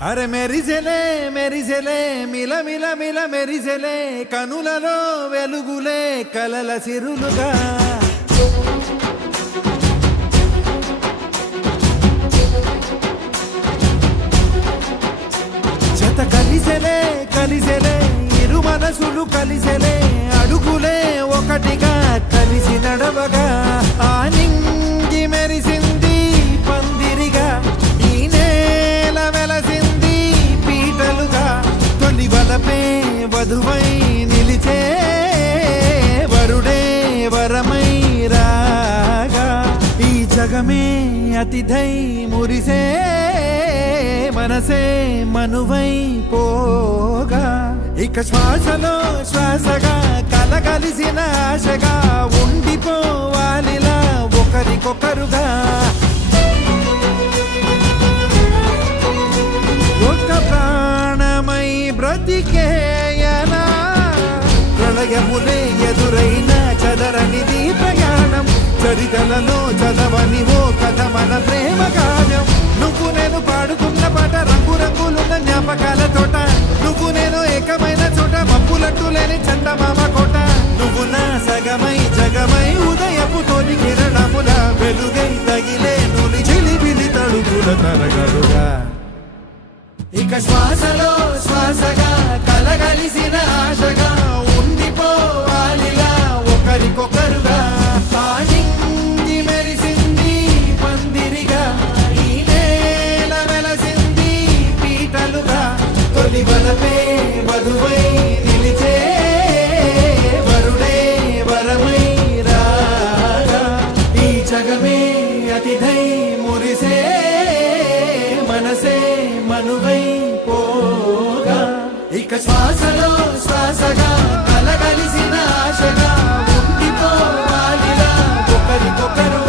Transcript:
అరే మెరిసెలే మిల మిల మిల మెరిసెలే కనులలో వెలుగులే కలల సిరులుగా జత కలిసెలే ఇరు మనసులు కలిసెలే అడుగులే ఒకటిగా కలిసి నడవగా ఆనింగి మెరిసింది పందిరిగా ఈ నేల వెలసింది పీటలుగా తొలి వలపే వధువై నిలిచే వరుడే వరమై రాగా ఈ జగమే అతిథై మురిసే మనసే మనువై పోగా ఇక శ్వాసలో శ్వాసగా కలగలిసిన ఆశగా ఉండిపోవాలిలా ఒకరికొకరుగా ఒక ప్రాణమై బ్రతికేయనా ప్రళయములే ఎదురైన చదరనిది ప్రయాణం చరితలలో చదవని ఓ కథ మన ప్రేమ కావ్యం నువ్వు నేను పాడుకున్న పాట రంగు రంగులున్న జ్ఞాపకాల తోట నువ్వు నేను ఏకమైన చోట మబ్బులట్టు లేని చందమామ కోట నువ్వు నా సగమై జగమై ఉదయపు తోని కిరణముల వెలుగై తగిలే నులి చిలిబిలి తడుపుల తరగలుగా ఇక శ్వాసలో శ్వాసగా కలగలిసిన ఆశగా ఉండిపోవాలిలా ఒకరికొకరుగా ఆనింగి మెరిసింది పందిరిగా ఈ నేల వెలసింది పీటలుగా తొలి వలపే వధువై నిలిచే వరుడే వరమై రాగా ఈ జగమే అతిథై మురిసే మనసే మనువై పోగా ఇక శ్వాసలో శ్వాసగా కలగలిసిన ఆశగా ఉండిపోవాలిలా ఒకరికొకరు